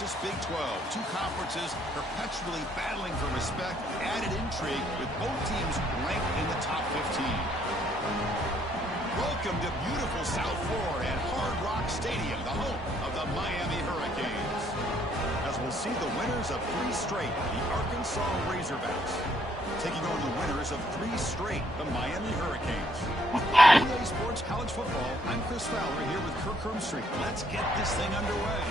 versus Big 12. Two conferences perpetually battling for respect. Added intrigue with both teams ranked in the top 15. Welcome to beautiful South Florida at Hard Rock Stadium, the home of the Miami Hurricanes. As we'll see the winners of 3 straight, the Arkansas Razorbacks, taking on the winners of 3 straight, the Miami Hurricanes. EA Sports College Football, I'm Chris Fowler here with Kirk Hermstreet. Let's get this thing underway.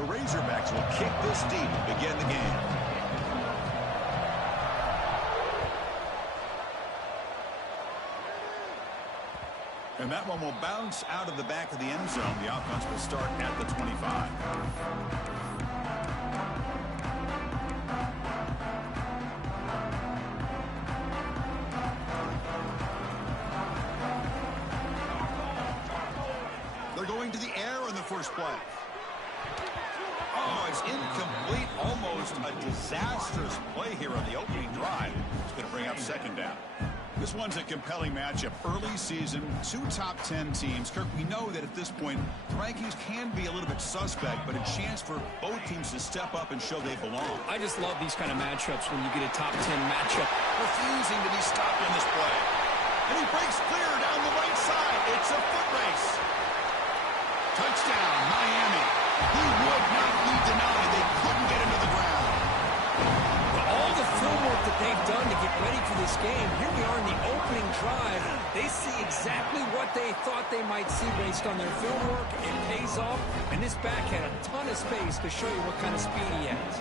Razorbacks will kick this deep to begin the game. And that one will bounce out of the back of the end zone. The offense will start at the 25. They're going to the air on the first play. Oh, it's incomplete. Almost a disastrous play here on the opening drive. It's going to bring up second down. This one's a compelling matchup. Early season, 2 top 10 teams. Kirk, we know that at this point, the rankings can be a little bit suspect, but a chance for both teams to step up and show they belong. I just love these kind of matchups when you get a top 10 matchup. Refusing to be stopped on this play. And he breaks clear down the right side. It's a foot race. Touchdown, Miami. He would not be denied. They couldn't get into the ground. But all the film work that they've done to get ready for this game, here we are in the opening drive. They see exactly what they thought they might see based on their film work. It pays off, and this back had a ton of space to show you what kind of speed he has.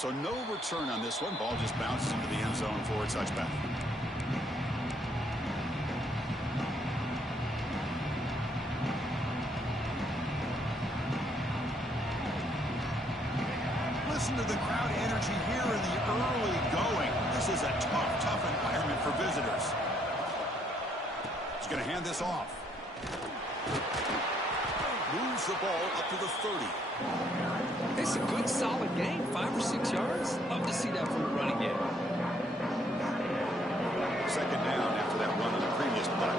So no return on this one. Ball just bounces into the end zone for a touchback. Listen to the crowd energy here in the early going. This is a tough environment for visitors. He's going to hand this off. Moves the ball up to the 30. It's a good, solid game. 5 or 6 yards. Love to see that from the running game. Second down after that run on the previous play.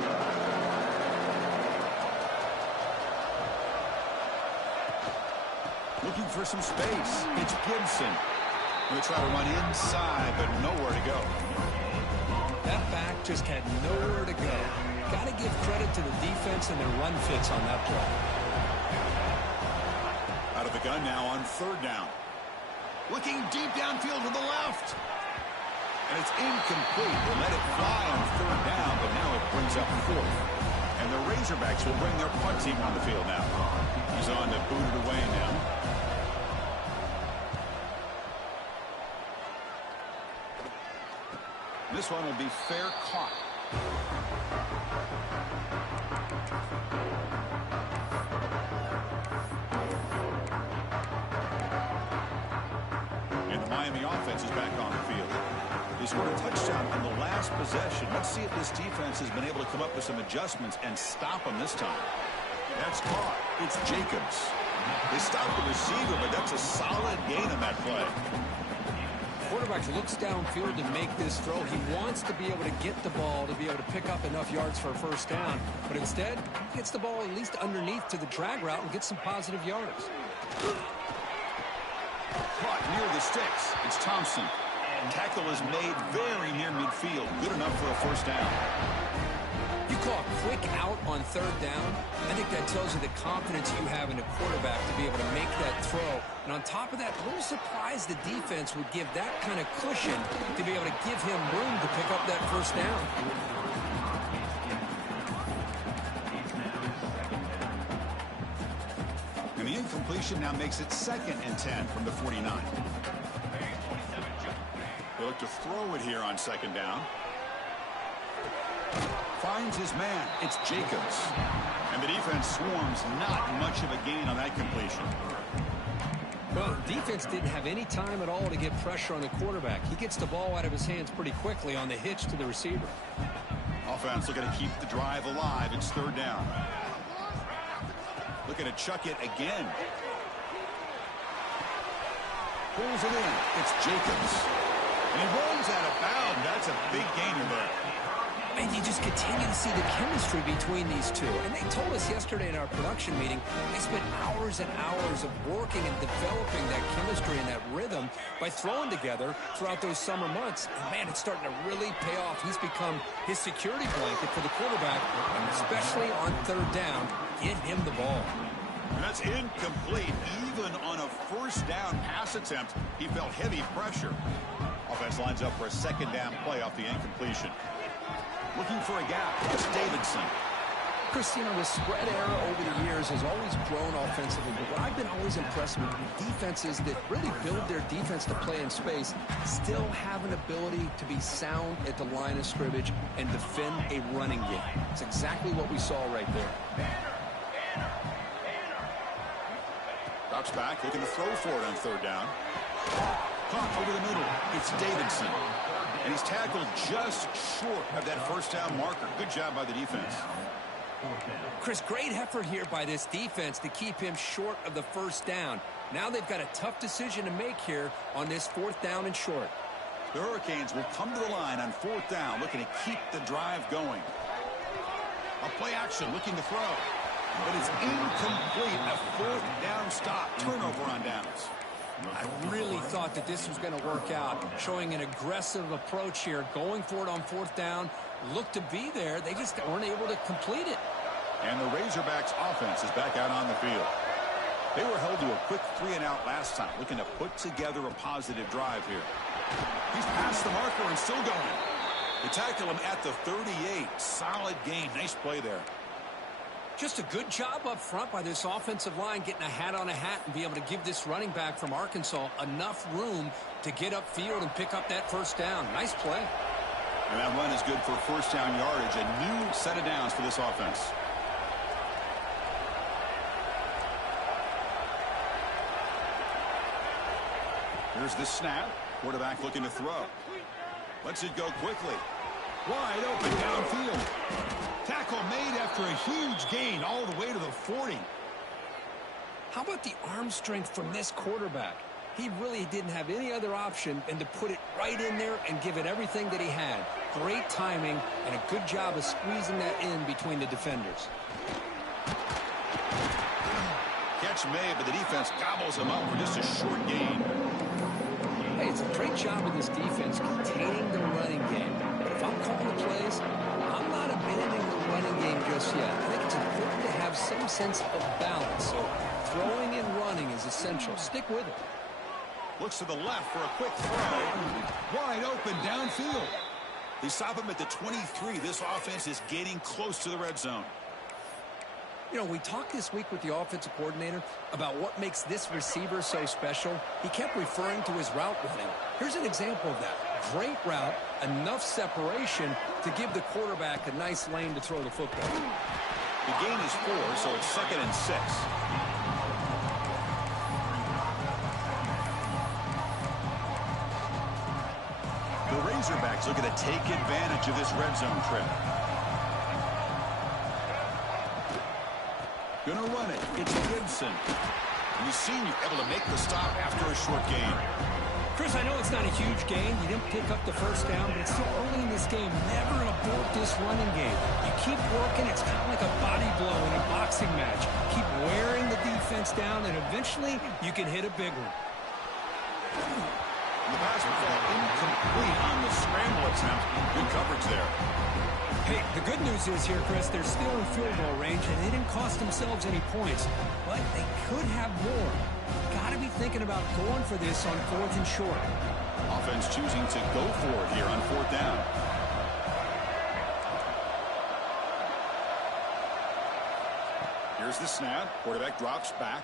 Looking for some space. It's Gibson. He'll try to run inside, but nowhere to go. That back just had nowhere to go. Got to give credit to the defense and their run fits on that play. Out of the gun now on third down. Looking deep downfield to the left. And it's incomplete. They let it fly on third down, but now it brings up fourth. And the Razorbacks will bring their punt team on the field now. He's on to boot it away now. This one will be fair caught. And the Miami offense is back on the field. They scored a touchdown on the last possession. Let's see if this defense has been able to come up with some adjustments and stop them this time. That's caught. It's Jacobs. They stopped the receiver, but that's a solid gain on that play. Quarterback looks downfield to make this throw. He wants to be able to get the ball to be able to pick up enough yards for a first down. But instead, he gets the ball at least underneath to the drag route and gets some positive yards. Caught near the sticks. It's Thompson. Tackle is made very near midfield. Good enough for a first down. You call a quick out on third down. I think that tells you the confidence you have in a quarterback to be able to make that throw. And on top of that, a little surprised the defense would give that kind of cushion to be able to give him room to pick up that first down. And the incompletion now makes it 2nd and 10 from the 49. They look to throw it here on 2nd down. Finds his man. It's Jacobs. And the defense swarms. Not much of a gain on that completion. Well, defense didn't have any time at all to get pressure on the quarterback. He gets the ball out of his hands pretty quickly on the hitch to the receiver. Offense looking to keep the drive alive. It's third down. Looking to chuck it again. Pulls it in. It's Jacobs. And he rolls out of bounds. That's a big gainer there. And you just continue to see the chemistry between these two. And they told us yesterday in our production meeting, they spent hours and hours of working and developing that chemistry and that rhythm by throwing together throughout those summer months. And, man, it's starting to really pay off. He's become his security blanket for the quarterback, and especially on third down, get him the ball. And that's incomplete. Even on a first down pass attempt, he felt heavy pressure. Offense lines up for a second down play off the incompletion. Looking for a gap. It's Davidson. Chris, you know, the spread era over the years has always grown offensively, but what I've been always impressed with defenses that really build their defense to play in space still have an ability to be sound at the line of scrimmage and defend a running game. It's exactly what we saw right there. Drops back, looking to throw for it on third down. Caught over the middle. It's Davidson. And he's tackled just short of that first down marker. Good job by the defense. Chris, great effort here by this defense to keep him short of the first down. Now they've got a tough decision to make here on this fourth down and short. The Hurricanes will come to the line on fourth down, looking to keep the drive going. A play action, looking to throw. But it's incomplete. A fourth down stop. Turnover on downs. I really thought that this was going to work out, showing an aggressive approach here, going for it on fourth down, looked to be there. They just weren't able to complete it. And the Razorbacks offense is back out on the field. They were held to a quick 3-and-out last time, looking to put together a positive drive here. He's past the marker and still going. They tackle him at the 38. Solid gain. Nice play there. Just a good job up front by this offensive line, getting a hat on a hat and be able to give this running back from Arkansas enough room to get upfield and pick up that first down. Nice play. And that run is good for first down yardage. A new set of downs for this offense. Here's the snap. Quarterback looking to throw. Lets it go quickly. Wide open downfield. Tackle made after a huge gain all the way to the 40. How about the arm strength from this quarterback? He really didn't have any other option than to put it right in there and give it everything that he had. Great timing and a good job of squeezing that in between the defenders. Catch made, but the defense gobbles him up for just a short gain. Hey, it's a great job of this defense containing the running game. But if I'm calling the plays, I'm not abandoning the running game just yet. I think it's important to have some sense of balance. So throwing and running is essential. Stick with it. Looks to the left for a quick throw. Wide open downfield. They stop him at the 23. This offense is getting close to the red zone. You know, we talked this week with the offensive coordinator about what makes this receiver so special. He kept referring to his route running. Here's an example of that. Great route, enough separation to give the quarterback a nice lane to throw the football. The gain is 4, so it's 2nd and 6. The Razorbacks looking to take advantage of this red zone trip. Gonna run it. It's Gibson. And the senior able to make the stop after a short gain. Chris, I know it's not a huge gain. You didn't pick up the first down, but it's still early in this game. Never abort this running game. You keep working. It's kind of like a body blow in a boxing match. Keep wearing the defense down, and eventually you can hit a big one. The pass will fall incomplete on the scramble attempt. Good coverage there. Hey, the good news is here, Chris, they're still in field goal range, and they didn't cost themselves any points, but they could have more. Got to be thinking about going for this on 4th and short. Offense choosing to go for it here on 4th down. Here's the snap. Quarterback drops back.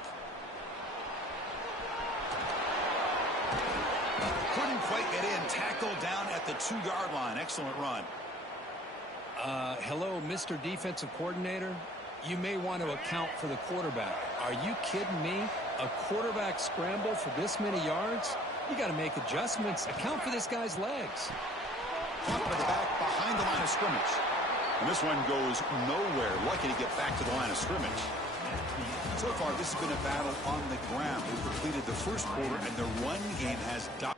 Couldn't quite get in. Tackle down at the 2-yard line. Excellent run. Hello, Mr. Defensive Coordinator. you may want to account for the quarterback. Are you kidding me? A quarterback scramble for this many yards? You got to make adjustments. Account for this guy's legs. Caught by the back behind the line of scrimmage. And this one goes nowhere. Lucky to get back to the line of scrimmage. So far, this has been a battle on the ground. They've completed the first quarter, and their run game has died.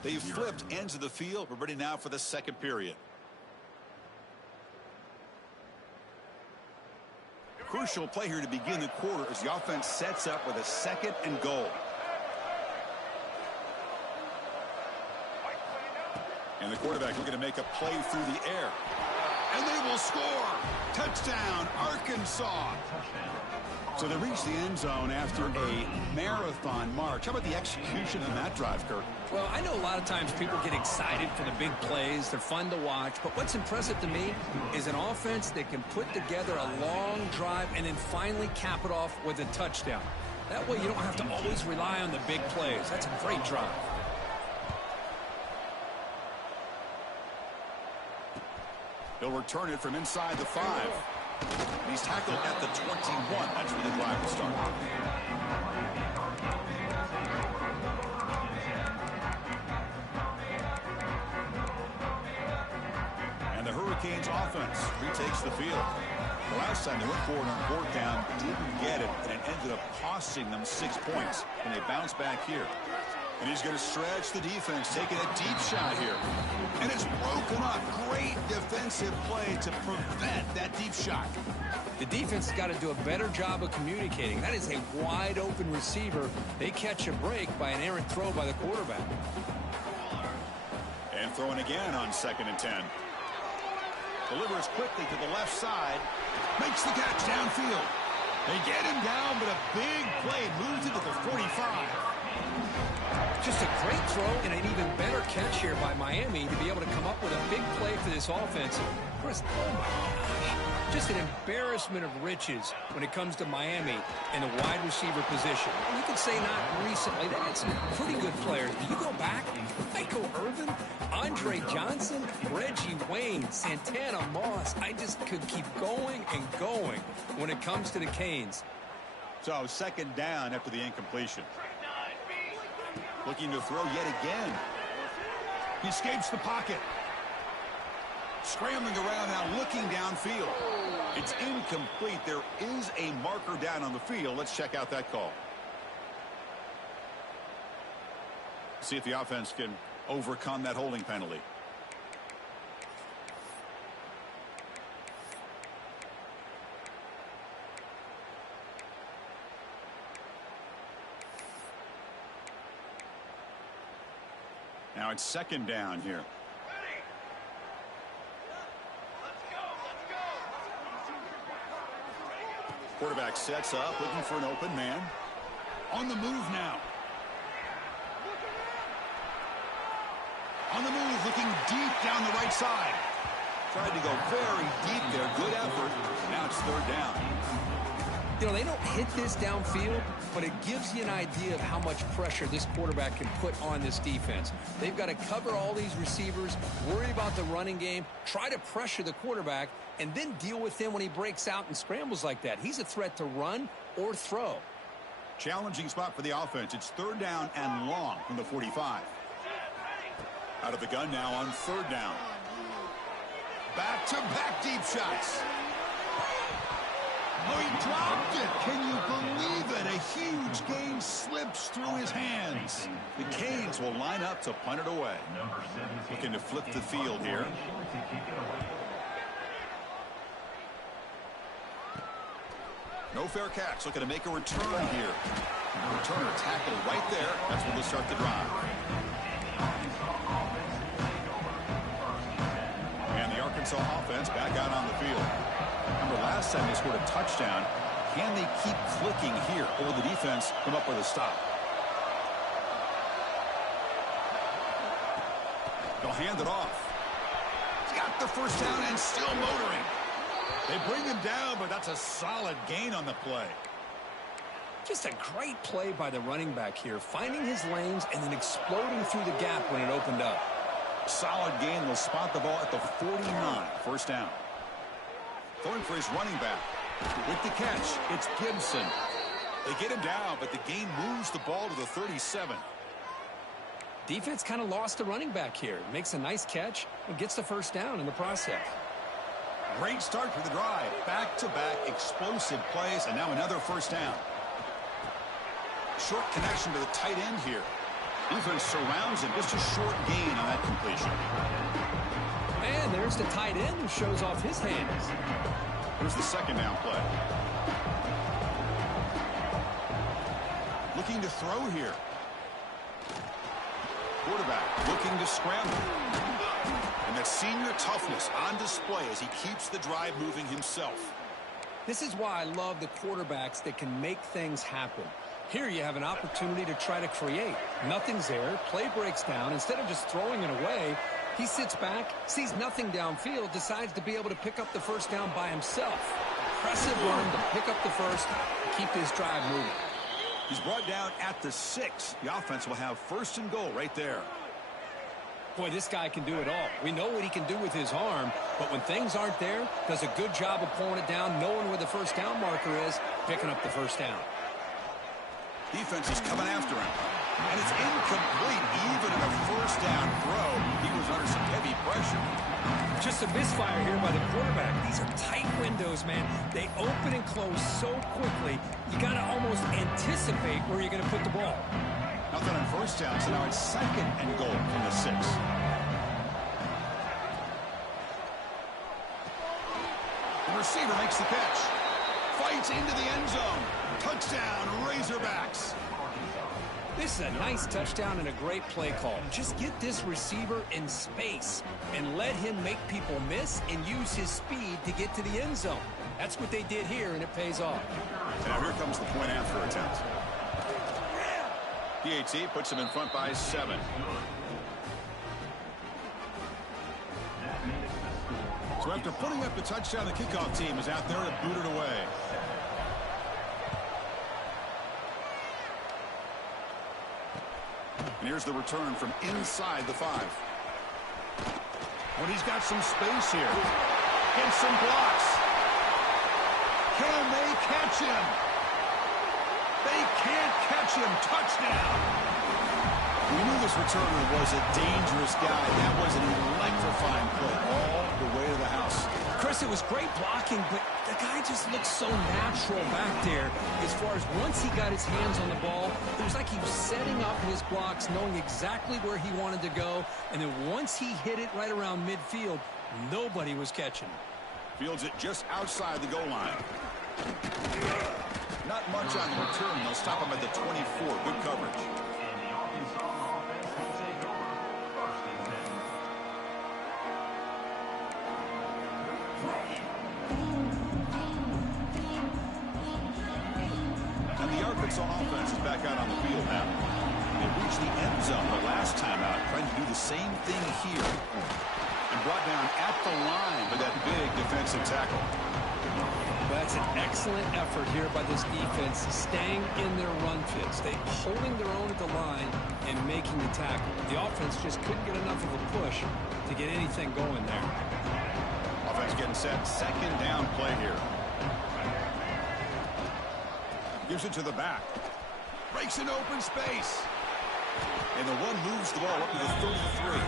They've flipped ends of the field. We're ready now for the second period. Crucial play here to begin the quarter as the offense sets up with a 2nd and goal. And the quarterback looking to make a play through the air. And they will score. Touchdown, Arkansas. So they reach the end zone after a marathon march. How about the execution on that drive, Kirk? Well, I know a lot of times people get excited for the big plays. They're fun to watch. But what's impressive to me is an offense that can put together a long drive and then finally cap it off with a touchdown. That way you don't have to always rely on the big plays. That's a great drive. He'll return it from inside the 5. And he's tackled at the 21. That's where the drive will start. And the Hurricanes offense retakes the field. The last time they went for it on 4th down, didn't get it, and it ended up costing them 6 points. And they bounce back here. And he's going to stretch the defense, taking a deep shot here. And it's broken up. Great defensive play to prevent that deep shot. The defense has got to do a better job of communicating. That is a wide-open receiver. They catch a break by an errant throw by the quarterback. And throwing again on 2nd and 10. Delivers quickly to the left side. Makes the catch downfield. They get him down, but a big play moves into the 45. Just a great throw and an even better catch here by Miami to be able to come up with a big play for this offense. Chris, oh my gosh. Just an embarrassment of riches when it comes to Miami and the wide receiver position. You could say not recently. They had some pretty good players. But you go back, Michael Irvin, Andre Johnson, Reggie Wayne, Santana Moss. I just could keep going and going when it comes to the Canes. So 2nd down after the incompletion. Looking to throw yet again. He escapes the pocket. Scrambling around now, looking downfield. It It's incomplete. There is a marker down on the field. Let's check out that call. See if the offense can overcome that holding penalty. Now it's second down here. Quarterback sets up, looking for an open man. On the move now. On the move, looking deep down the right side. Tried to go very deep there. Good effort. Now it's third down. You know, they don't hit this downfield, but it gives you an idea of how much pressure this quarterback can put on this defense. They've got to cover all these receivers, worry about the running game, try to pressure the quarterback, and then deal with him when he breaks out and scrambles like that. He's a threat to run or throw. Challenging spot for the offense. It's third down and long from the 45. Out of the gun now on third down. Back-to-back deep shots. Oh, he dropped it. Can you believe it? A huge gain slips through his hands. The Canes will line up to punt it away. Looking to flip the field here. No fair catch. Looking to make a return here. The returner tackled right there. That's when they'll start the drive. And the Arkansas offense back out on the field. Remember, last time they scored a touchdown. Can they keep clicking here, or will the defense come up with a stop? They'll hand it off. He's got the first down and still motoring. They bring him down, but that's a solid gain on the play. Just a great play by the running back here, finding his lanes and then exploding through the gap when it opened up. Solid gain. They'll spot the ball at the 49. First down. Throwing for his running back. With the catch, it's Gibson. They get him down, but the gain moves the ball to the 37. Defense kind of lost the running back here. Makes a nice catch and gets the first down in the process. Great start for the drive. Back-to-back explosive plays, and now another first down. Short connection to the tight end here. Defense surrounds him. Just a short gain on that completion. And there's the tight end who shows off his hands. Here's the second down play. Looking to throw here. Quarterback looking to scramble. And that senior toughness on display as he keeps the drive moving himself. This is why I love the quarterbacks that can make things happen. Here you have an opportunity to try to create. Nothing's there. Play breaks down. Instead of just throwing it away, he sits back, sees nothing downfield, decides to be able to pick up the first down by himself. Impressive run to pick up the first, keep this drive moving. He's brought down at the 6. The offense will have first and goal right there. Boy, this guy can do it all. We know what he can do with his arm, but when things aren't there, does a good job of pulling it down, knowing where the first down marker is, picking up the first down. Defense is coming after him. And it's incomplete even in a first down throw. He was under some heavy pressure. Just a misfire here by the quarterback. These are tight windows, man. They open and close so quickly, you got to almost anticipate where you're going to put the ball. Nothing on first down, so now it's second and goal from the 6. The receiver makes the catch. Fights into the end zone. Touchdown, Razorbacks. This is a nice touchdown and a great play call. Just get this receiver in space and let him make people miss and use his speed to get to the end zone. That's what they did here, and it pays off. Now here comes the point after attempt. PAT puts him in front by 7. So after putting up the touchdown, the kickoff team is out there to boot it away. And here's the return from inside the 5. When he's got some space here. And some blocks. Can they catch him? They can't catch him. Touchdown. We knew this returner was a dangerous guy. That was an electrifying play all the way to the house. Chris, it was great blocking, but the guy just looked so natural back there. As far as once he got his hands on the ball, it was like he was setting up his blocks, knowing exactly where he wanted to go. And then once he hit it right around midfield, nobody was catching him. Fields it just outside the goal line. Not much on the return. They'll stop him at the 24. Good coverage. And the Arkansas offense is back out on the field now. They reached the end zone the last time out, trying to do the same thing here. And brought down at the line with that big defensive tackle. That's an excellent effort here by this defense, staying in their run fits. They holding their own at the line and making the tackle. The offense just couldn't get enough of a push to get anything going there. Offense getting set. Second down play here. Gives it to the back. Breaks an open space. And the one moves the ball up to the 33.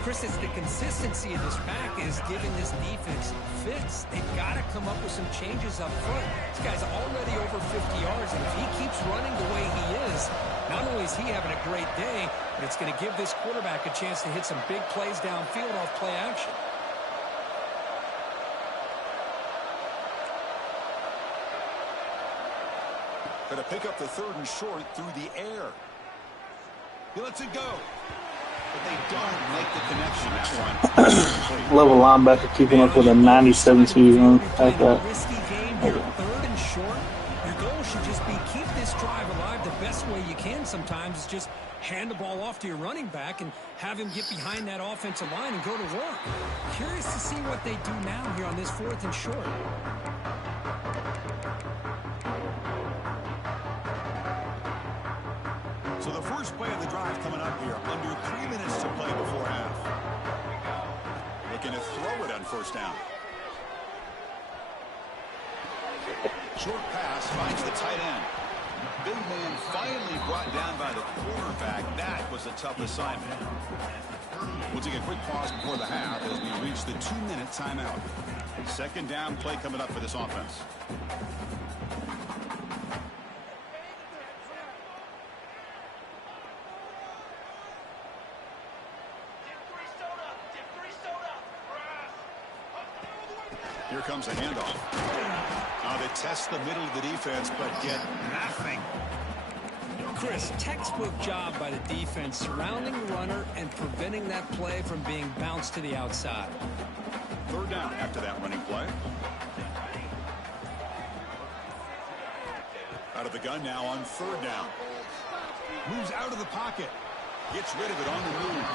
Chris, it's the consistency of this back is giving this defense fits. They've got to come up with some changes up front. This guy's already over 50 yards, and if he keeps running the way he is, not only is he having a great day, but it's going to give this quarterback a chance to hit some big plays downfield off play action. Going to pick up the 3rd and short through the air. He lets it go. But they don't make the connection. That one. Level linebacker keeping up with a 97-2 run like that. Risky game here, 3rd and short. Your goal should just be keep this drive alive the best way you can sometimes. Is just hand the ball off to your running back and have him get behind that offensive line and go to work. Curious to see what they do now here on this 4th and short. So the first play of the drive coming up here. Under 3 minutes to play before half. Looking to throw it on 1st down. Short pass finds the tight end. Big man finally brought down by the quarterback. That was a tough assignment. We'll take a quick pause before the half as we reach the 2-minute timeout. 2nd down play coming up for this offense. Here comes a handoff. They test the middle of the defense, but get nothing. Chris, textbook job by the defense surrounding the runner and preventing that play from being bounced to the outside. 3rd down after that running play. Out of the gun now on 3rd down. Moves out of the pocket. Gets rid of it on the move.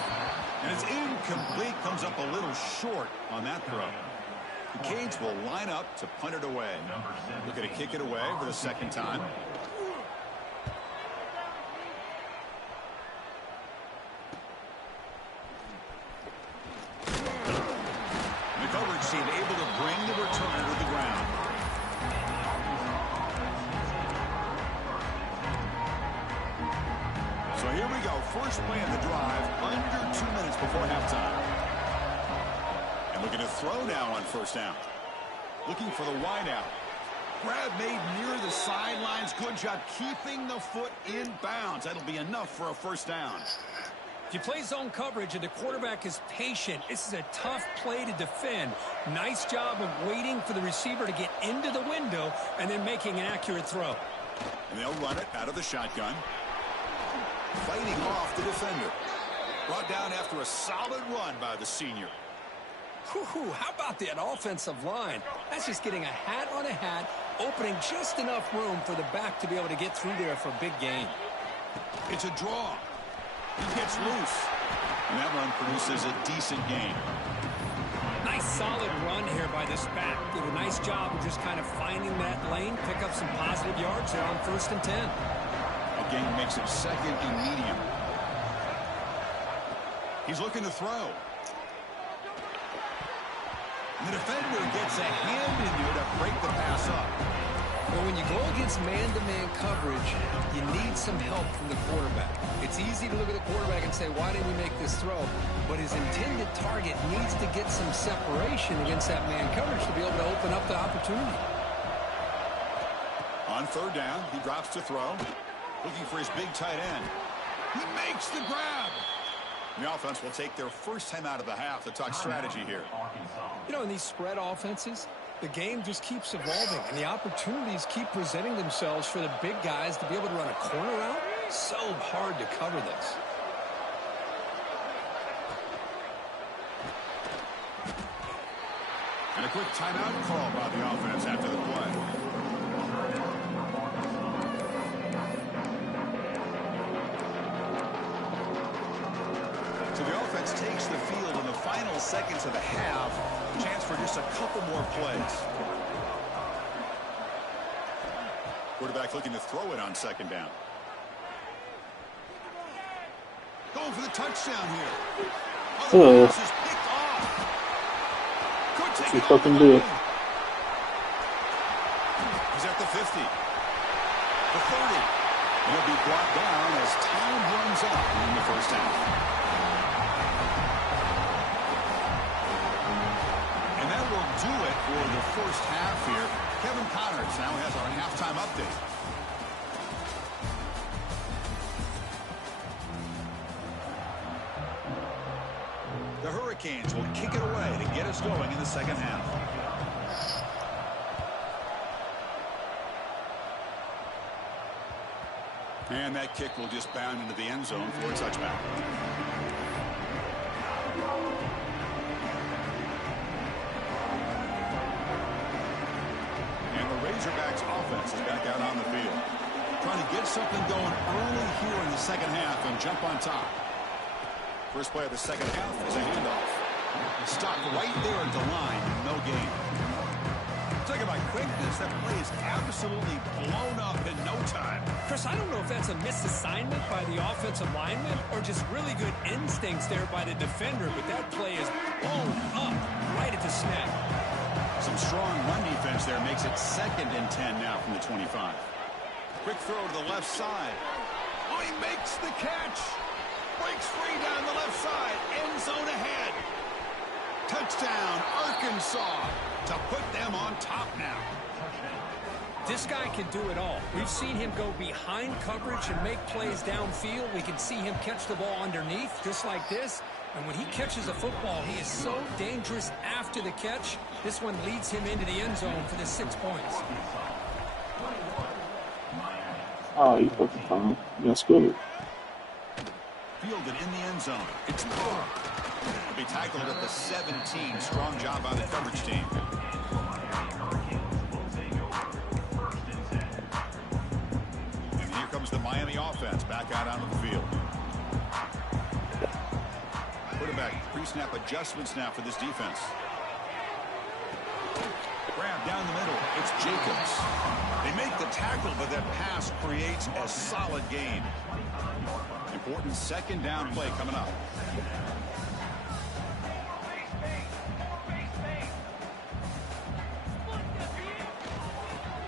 And it's incomplete. Comes up a little short on that throw. The Canes will line up to punt it away. Looking to kick it away for the 2nd time. The coverage team able to bring the returner to the ground. So here we go. First play of the drive. Under 2 minutes before halftime. Looking to throw now on 1st down. Looking for the wideout. Grab made near the sidelines. Good job keeping the foot in bounds. That'll be enough for a 1st down. If you play zone coverage and the quarterback is patient, this is a tough play to defend. Nice job of waiting for the receiver to get into the window and then making an accurate throw. And they'll run it out of the shotgun. Fighting off the defender. Brought down after a solid run by the senior. Whew, how about that offensive line? That's just getting a hat on a hat, opening just enough room for the back to be able to get through there for a big gain. It's a draw. He gets loose. And that run produces a decent gain. Nice solid run here by this back. Did a nice job of just kind of finding that lane, pick up some positive yards there on 1st and 10. A gain makes it 2nd and medium. He's looking to throw. The defender gets a hand in there to break the pass up. Well, when you go against man-to-man coverage, you need some help from the quarterback. It's easy to look at the quarterback and say, why didn't he make this throw? But his intended target needs to get some separation against that man coverage to be able to open up the opportunity. On third down, he drops to throw, looking for his big tight end. He makes the grab. The offense will take their first time out of the half to talk strategy here. You know, in these spread offenses, the game just keeps evolving, and the opportunities keep presenting themselves for the big guys to be able to run a corner route. So hard to cover this. And a quick timeout call by the offense after the play. So the offense takes the field in the final seconds of the half. Chance for just a couple more plays. Quarterback looking to throw it on second down. Going for the touchdown here. Oh, the pass is picked off. Could take it fucking do it. He's at the 50. The 30. And he'll be brought down as time runs out in the first half. And that will do it for the first half here. Kevin Connors now has our halftime update. The Hurricanes will kick it away to get us going in the second half. And that kick will just bound into the end zone for a touchback. And the Razorbacks offense is back out on the field. Trying to get something going early here in the second half and jump on top. First play of the second half is a handoff. Stopped right there at the line, no gain. Talking about quickness, that play is absolutely blown up in no time. Chris, I don't know if that's a misassignment by the offensive lineman or just really good instincts there by the defender, but that play is blown up right at the snap. Some strong run defense there makes it 2nd and 10 now from the 25. Quick throw to the left side. Oh, he makes the catch. Breaks free down the left side. End zone ahead. Touchdown, Arkansas, to put them on top now. This guy can do it all. We've seen him go behind coverage and make plays downfield. We can see him catch the ball underneath, just like this. And when he catches a football, he is so dangerous after the catch. This one leads him into the end zone for the 6 points. Oh, you fucking fine. That's good. Fielded in the end zone. It's Moore. He'll be tackled at the 17. Strong job by the coverage team. And here comes the Miami offense back out onto the field. Quarterback pre-snap adjustments now for this defense. Grab down the middle. It's Jacobs. They make the tackle, but that pass creates a solid gain. Important second down play coming up.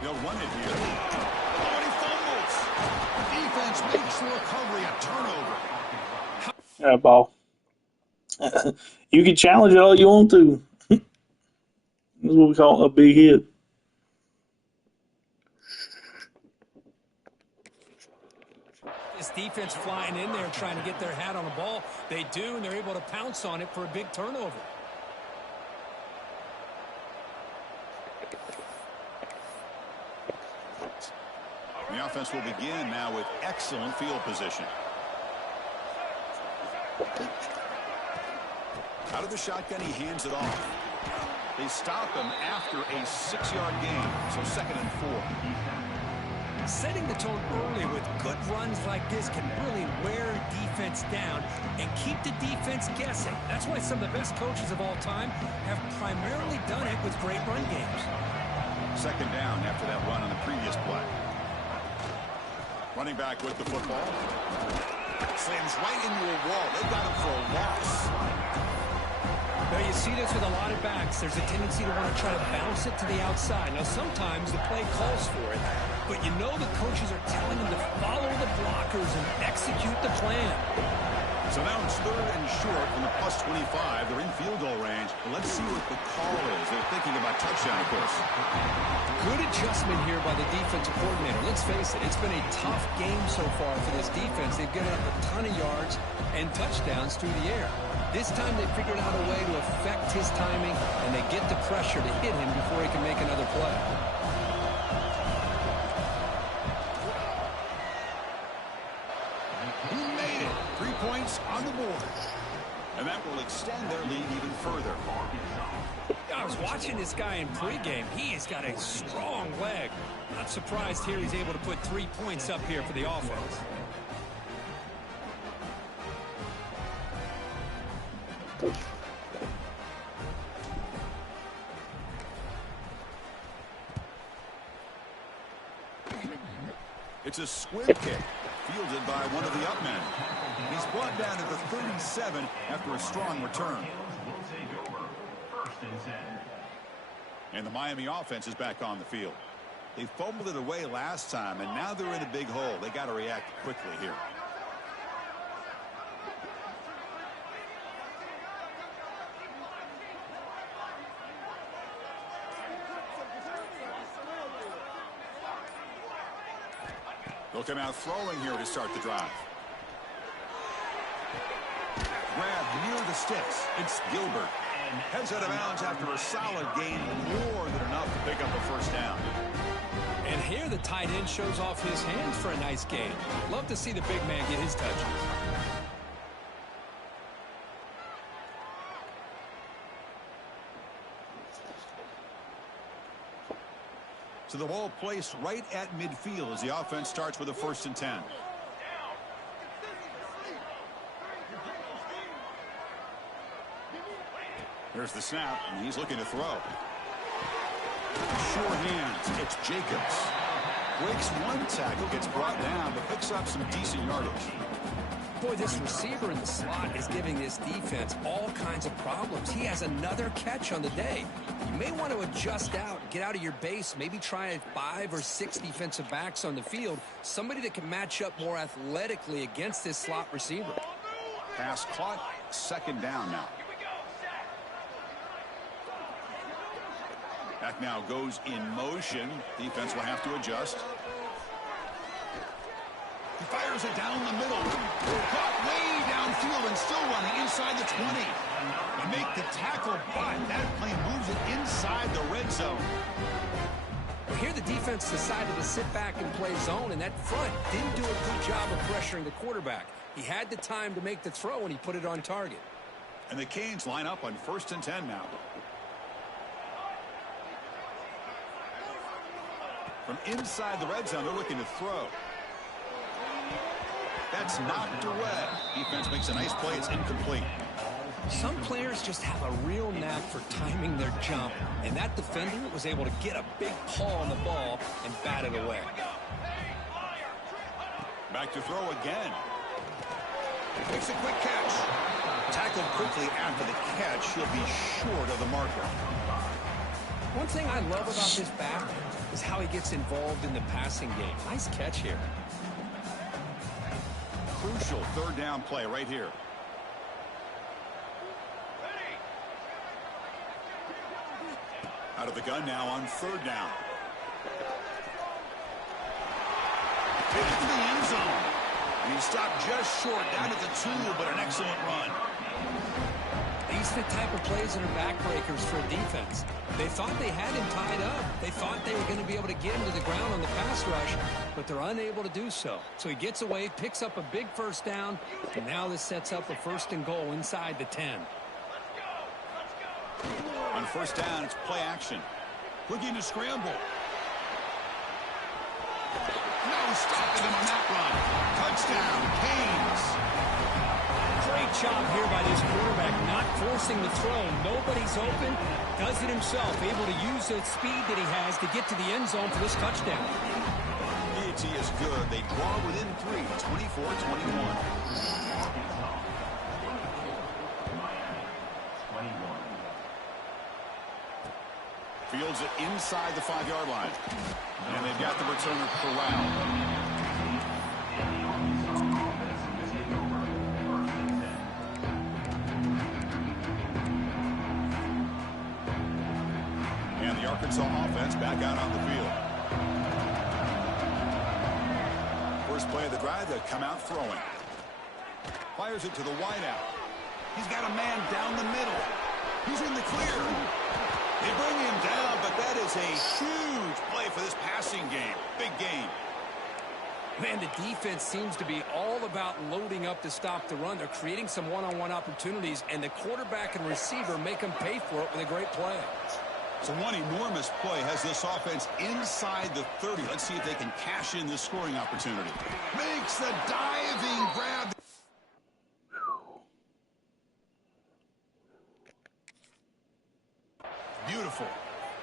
They'll run it here. Oh, and he fumbles. Defense makes the recovery a turnover. Yeah, ball. You can challenge it all you want to. That's what we call a big hit. This defense flying in there trying to get their hat on the ball. They do, and they're able to pounce on it for a big turnover. The offense will begin now with excellent field position. Out of the shotgun, he hands it off. They stop him after a 6-yard gain, so 2nd and 4. Setting the tone early with good runs like this can really wear defense down and keep the defense guessing. That's why some of the best coaches of all time have primarily done it with great run games. 2nd down after that run on the previous play. Running back with the football. Slams right into a wall. They got him for a loss. Now, you see this with a lot of backs. There's a tendency to want to try to bounce it to the outside. Now, sometimes the play calls for it, but you know the coaches are telling them to follow the blockers and execute the plan. So now it's 3rd and short from the plus 25. They're in field goal range. Let's see what the call is. They're thinking about touchdown, of course. Good adjustment here by the defensive coordinator. Let's face it, it's been a tough game so far for this defense. They've given up a ton of yards and touchdowns through the air. This time they figured out a way to affect his timing, and they get the pressure to hit him before he can make another play. He made it. 3 points on the board. And that will extend their lead even further. I was watching this guy in pregame. He has got a strong leg. Not surprised here he's able to put 3 points up here for the offense. It's a squib kick, fielded by one of the up men. He's brought down at the 37 after a strong return. And the Miami offense is back on the field. They fumbled it away last time, and now they're in a big hole. They got to react quickly here. They'll come out throwing here to start the drive. Grab near the sticks. It's Gilbert. Heads out of bounds after a solid gain, more than enough to pick up a first down. And here the tight end shows off his hands for a nice gain. Love to see the big man get his touches. So the ball placed right at midfield as the offense starts with a 1st and 10. There's the snap, and he's looking to throw. Sure hands. It's Jacobs. Breaks one tackle, gets brought down, but picks up some decent yardage. Boy, this receiver in the slot is giving this defense all kinds of problems. He has another catch on the day. You may want to adjust out, get out of your base, maybe try 5 or 6 defensive backs on the field, somebody that can match up more athletically against this slot receiver. Pass caught, 2nd down now. Back now goes in motion. Defense will have to adjust. He fires it down the middle. Caught way downfield and still running inside the 20. They make the tackle, but that play moves it inside the red zone. Well, here the defense decided to sit back and play zone, and that front didn't do a good job of pressuring the quarterback. He had the time to make the throw, and he put it on target. And the Canes line up on 1st and 10 now. From inside the red zone, they're looking to throw. That's knocked away. Defense makes a nice play. It's incomplete. Some players just have a real knack for timing their jump, and that defender was able to get a big paw on the ball and bat it away. Back to throw again. Makes a quick catch. Tackled quickly after the catch. He'll be short of the marker. One thing I love about this back is how he gets involved in the passing game. Nice catch here. Crucial 3rd down play right here. Out of the gun now on 3rd down. Into the end zone. And he stopped just short down at the 2, but an excellent run. These are the type of plays that are backbreakers for a defense. They thought they had him tied up. They thought they were going to be able to get him to the ground on the pass rush, but they're unable to do so. So he gets away, picks up a big 1st down, and now this sets up a 1st and goal inside the 10. On 1st down, it's play action. Looking to scramble. No stopping him on that run. Touchdown, Canes. Great job here by this quarterback, not forcing the throw. Nobody's open. Does it himself, able to use the speed that he has to get to the end zone for this touchdown. PAT is good. They draw within 3, 24-21. Fields it inside the 5-yard line. And they've got the returner corralled. And the Arkansas offense back out on the field. First play of the drive, they come out throwing. Fires it to the wideout. He's got a man down the middle. He's in the clear. They bring him down, but that is a huge play for this passing game. Big gain. Man, the defense seems to be all about loading up to stop the run. They're creating some one-on-one opportunities, and the quarterback and receiver make them pay for it with a great play. So one enormous play has this offense inside the 30. Let's see if they can cash in this scoring opportunity. Makes the diving grab. Beautiful.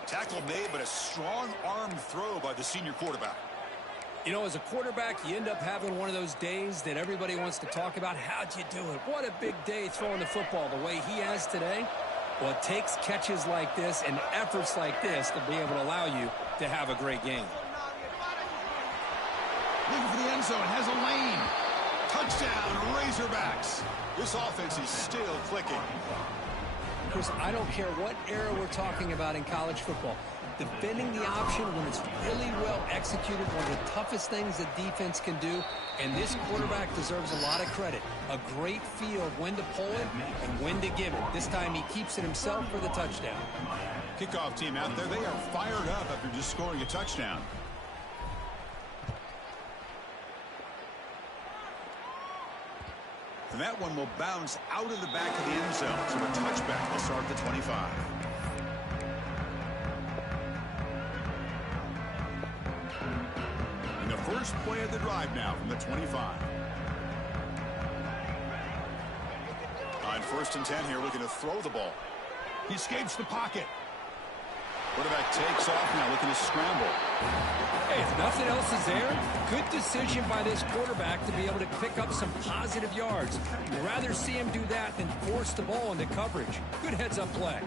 Tackle made, but a strong arm throw by the senior quarterback. You know, as a quarterback, you end up having one of those days that everybody wants to talk about. How'd you do it? What a big day throwing the football the way he has today. Well, it takes catches like this and efforts like this to be able to allow you to have a great game. Looking for the end zone, has a lane. Touchdown, Razorbacks. This offense is still clicking. Chris, I don't care what era we're talking about in college football. Defending the option when it's really well executed, one of the toughest things that defense can do, and this quarterback deserves a lot of credit. A great feel of when to pull it and when to give it. This time he keeps it himself for the touchdown. Kickoff team out there, they are fired up after just scoring a touchdown. And that one will bounce out of the back of the end zone. So a touchback will start at the 25. And the first play of the drive now from the 25. On 1st and 10 here, looking to throw the ball. He escapes the pocket. Quarterback takes off now, looking to scramble. Hey, if nothing else is there, good decision by this quarterback to be able to pick up some positive yards. You'd rather see him do that than force the ball into coverage. Good heads-up play.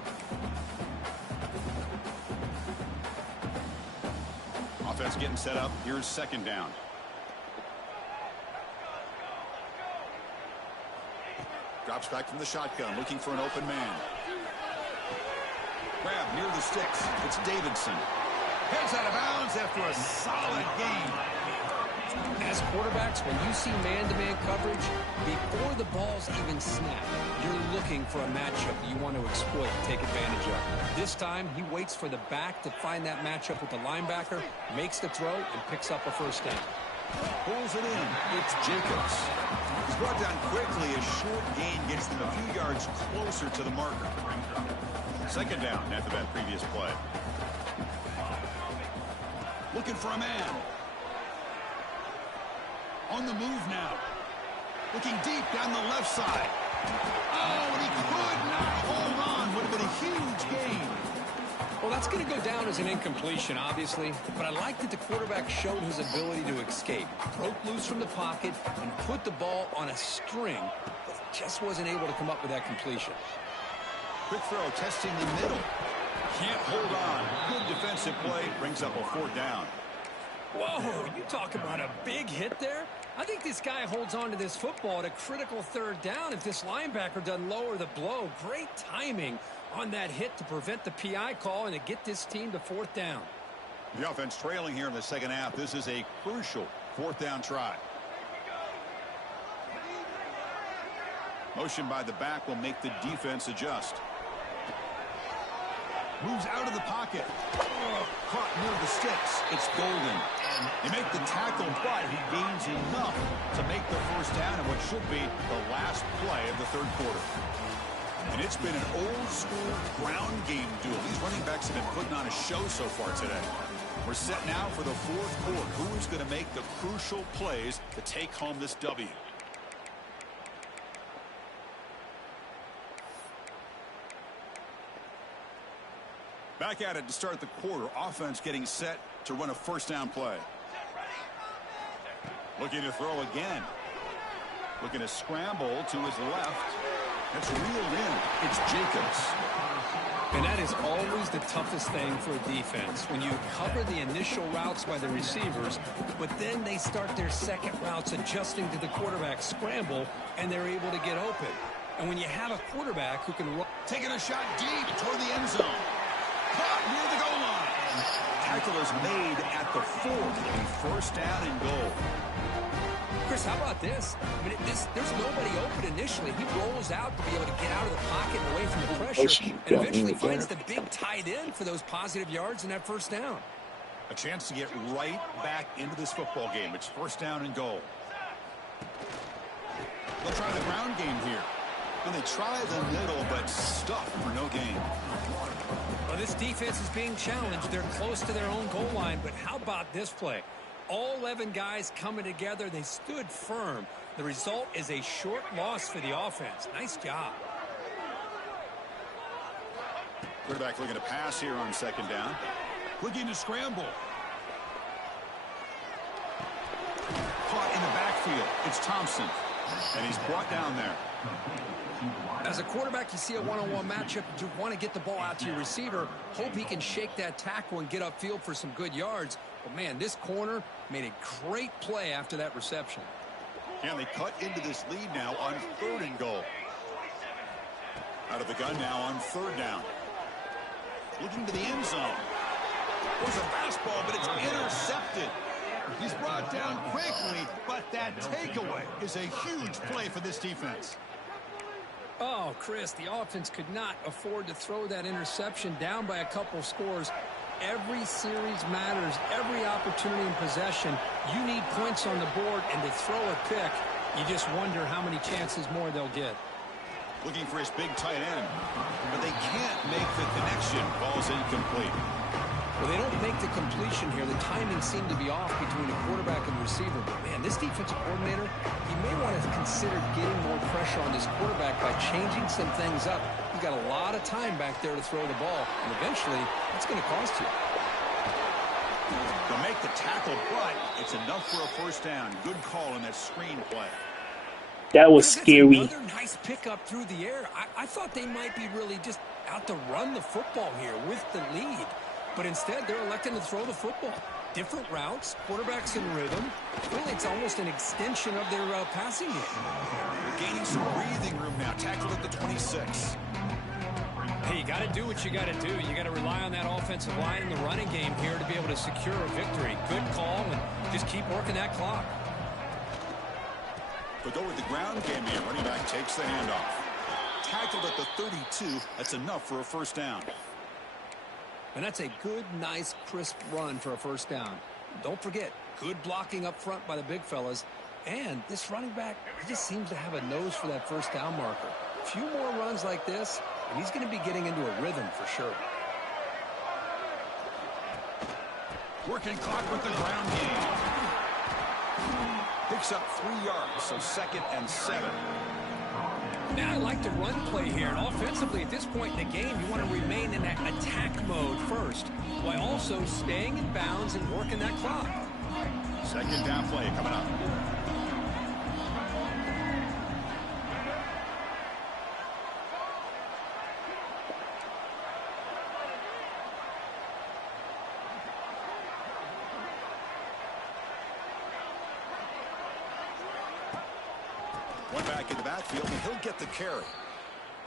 Offense getting set up. Here's 2nd down. Drops back from the shotgun, looking for an open man. Grab near the sticks. It's Davidson. Heads out of bounds after a solid game. As quarterbacks, when you see man-to-man coverage, before the balls even snap, you're looking for a matchup that you want to exploit and take advantage of. This time, he waits for the back to find that matchup with the linebacker, makes the throw, and picks up a 1st down. Pulls it in. It's Jacobs. He's brought down quickly. A short gain gets them a few yards closer to the marker. 2nd down after that previous play. Looking for a man. On the move now. Looking deep down the left side. Oh, and he could not hold on. Would have been a huge gain. Well, that's going to go down as an incompletion, obviously, but I like that the quarterback showed his ability to escape, broke loose from the pocket, and put the ball on a string, but just wasn't able to come up with that completion. Quick throw, testing the middle. Can't hold on. Good defensive play, brings up a 4th down. Whoa, you talk about a big hit there? I think this guy holds on to this football at a critical 3rd down if this linebacker doesn't lower the blow. Great timing on that hit to prevent the PI call and to get this team to 4th down. The offense trailing here in the 2nd half. This is a crucial 4th down try. Motion by the back will make the defense adjust. Moves out of the pocket. Oh, caught near the sticks. It's Golden. They make the tackle, but he gains enough to make the 1st down in what should be the last play of the 3rd quarter. And it's been an old-school ground game duel. These running backs have been putting on a show so far today. We're set now for the 4th quarter. Who is going to make the crucial plays to take home this W? Back at it to start the quarter. Offense getting set to run a 1st down play. Looking to throw again. Looking to scramble to his left. That's reeled in. It's Jacobs. And that is always the toughest thing for a defense. When you cover the initial routes by the receivers, but then they start their second routes adjusting to the quarterback scramble, and they're able to get open. And when you have a quarterback who can run... Taking a shot deep toward the end zone. Caught near the goal line. Tackle is made at the 40, and first down and goal. Chris, how about this? I mean, there's nobody open initially. He rolls out to be able to get out of the pocket and away from the pressure, and eventually finds the big tight end for those positive yards in that first down. A chance to get right back into this football game. It's first down and goal. They'll try the ground game here. And they try the middle, but stuff for no gain. Well, this defense is being challenged. They're close to their own goal line, but how about this play? All 11 guys coming together. They stood firm. The result is a short loss for the offense. Nice job. Quarterback looking to pass here on second down. Looking to scramble. Caught in the backfield. It's Thompson. And he's brought down there. As a quarterback, you see a one-on-one matchup. You want to get the ball out to your receiver. Hope he can shake that tackle and get upfield for some good yards. But, man, this corner made a great play after that reception. And they cut into this lead now on third and goal. Out of the gun now on third down. Looking to the end zone. There's a fastball, but it's intercepted. He's brought down quickly, but that takeaway is a huge play for this defense. Oh, Chris, the offense could not afford to throw that interception down by a couple scores. Every series matters. Every opportunity in possession, you need points on the board, and to throw a pick, you just wonder how many chances more they'll get. Looking for his big tight end, but they can't make the connection. Ball's incomplete. Well, they don't make the completion here. The timing seemed to be off between the quarterback and the receiver. But, man, this defensive coordinator, he may want to consider getting more pressure on this quarterback by changing some things up. He's got a lot of time back there to throw the ball, and eventually that's going to cost you. They'll make the tackle, but it's enough for a first down. Good call on that screen play. That was scary. Another nice pickup through the air. I thought they might be really just out to run the football here with the lead. But instead, they're electing to throw the football. Different routes, quarterbacks in rhythm. Really, it's almost an extension of their passing game. Gaining some breathing room now. Tackled at the 26. Hey, you got to do what you got to do. You got to rely on that offensive line in the running game here to be able to secure a victory. Good call, and just keep working that clock. But go with the ground game here. Running back takes the handoff. Tackled at the 32. That's enough for a first down. And that's a good, nice, crisp run for a first down. Don't forget, good blocking up front by the big fellas. And this running back, he just seems to have a nose for that first down marker. A few more runs like this, and he's going to be getting into a rhythm for sure. Working clock with the ground game. Picks up 3 yards, so 2nd and 7. Now, I like the run play here. And offensively, at this point in the game, you want to remain in that attack mode first, while also staying in bounds and working that clock. Second down play coming up. One back in the backfield, and he'll get the carry.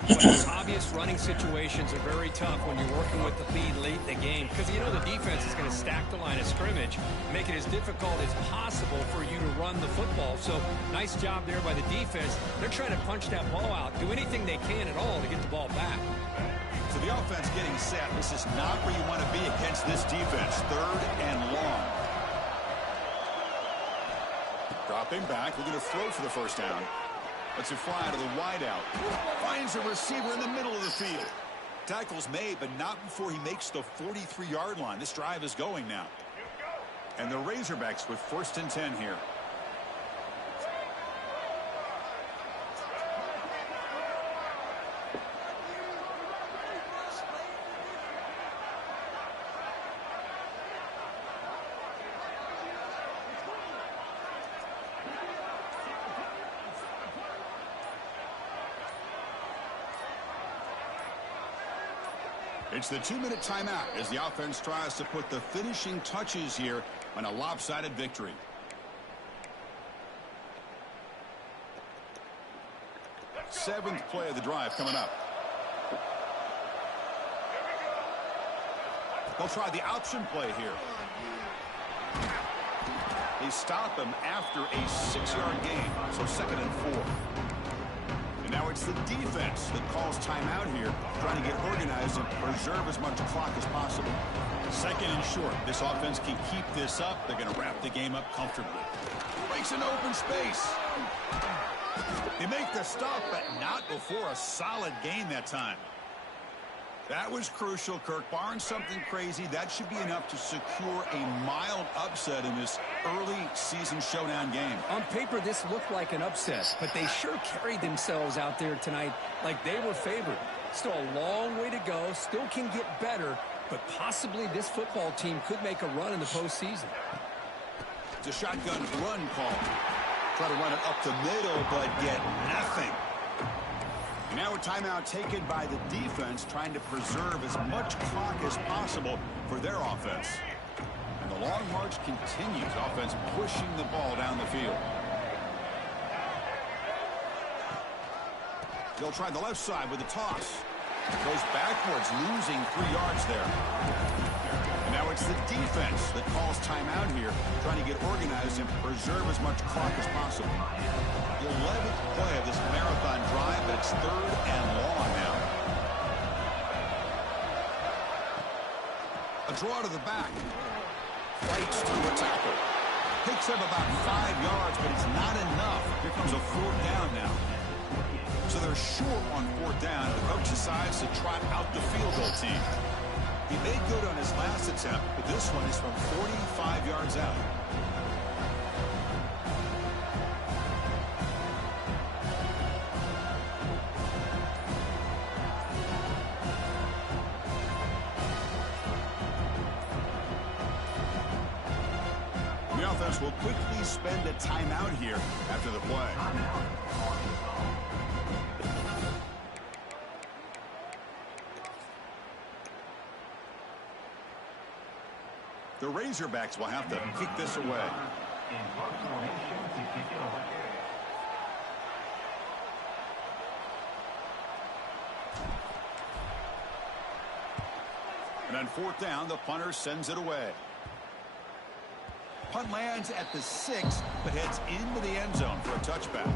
Well, those obvious running situations are very tough when you're working with the lead late in the game, because you know the defense is going to stack the line of scrimmage, make it as difficult as possible for you to run the football. So nice job there by the defense. They're trying to punch that ball out, do anything they can at all to get the ball back. So the offense getting set. This is not where you want to be against this defense. 3rd and long. Dropping back, looking to throw for the first down. Lets it fly to the wideout. Finds a receiver in the middle of the field. Tackle's made, but not before he makes the 43-yard line. This drive is going now. And the Razorbacks with 1st and 10 here. It's the 2-minute timeout as the offense tries to put the finishing touches here on a lopsided victory. Seventh play of the drive coming up. They'll try the option play here. They stop him after a 6-yard gain, so 2nd and 4. And now it's the defense that calls timeout here, trying to get organized and preserve as much clock as possible. 2nd and short. This offense can keep this up. They're going to wrap the game up comfortably. Breaks an open space. They make the stop, but not before a solid gain that time. That was crucial, Kirk. Barring something crazy, that should be enough to secure a mild upset in this early season showdown game. On paper, this looked like an upset, but they sure carried themselves out there tonight like they were favored. Still a long way to go, still can get better, but possibly this football team could make a run in the postseason. It's a shotgun run call. Try to run it up the middle, but get nothing. Now a timeout taken by the defense, trying to preserve as much clock as possible for their offense. And the long march continues. Offense pushing the ball down the field. They'll try the left side with a toss. Goes backwards, losing 3 yards there. And now it's the defense that calls timeout here, trying to get organized and preserve as much clock as possible. The 11th play of this marathon drive, but it's 3rd and long now. A draw to the back. Fights through a tackle. Picks up about 5 yards, but it's not enough. Here comes a 4th down now. So they're short on 4th down. The coach decides to trot out the field goal team. He made good on his last attempt, but this one is from 45 yards out. The offense will quickly spend a timeout here after the play. The Razorbacks will have to kick this away. And on 4th down, the punter sends it away. Punt lands at the 6, but heads into the end zone for a touchback.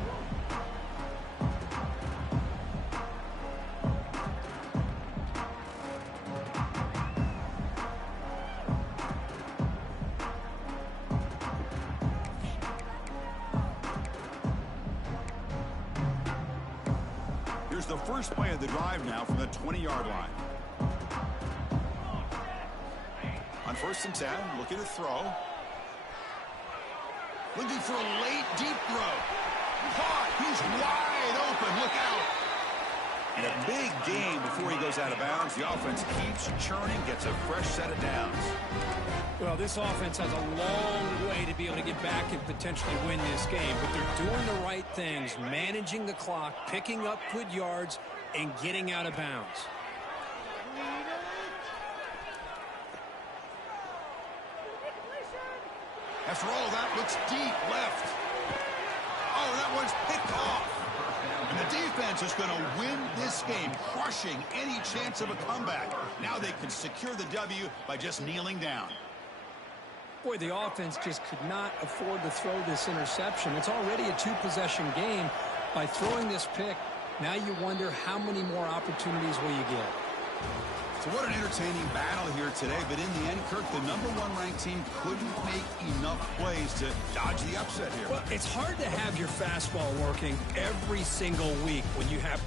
Here's the first play of the drive now from the 20-yard line. On 1st and 10, looking to throw. Looking for a late, deep throw. Caught. He's wide open. Look out. And a big gain before he goes out of bounds. The offense keeps churning, gets a fresh set of downs. Well, this offense has a long way to be able to get back and potentially win this game, but they're doing the right things, managing the clock, picking up good yards, and getting out of bounds. After all that, looks deep left. Oh, that one's picked off. And the defense is going to win this game, crushing any chance of a comeback. Now they can secure the W by just kneeling down. Boy, the offense just could not afford to throw this interception. It's already a 2-possession game. By throwing this pick, now you wonder how many more opportunities will you get. So what an entertaining battle here today. But in the end, Kirk, the #1 ranked team couldn't make enough plays to dodge the upset here. Well, it's hard to have your fastball working every single week when you have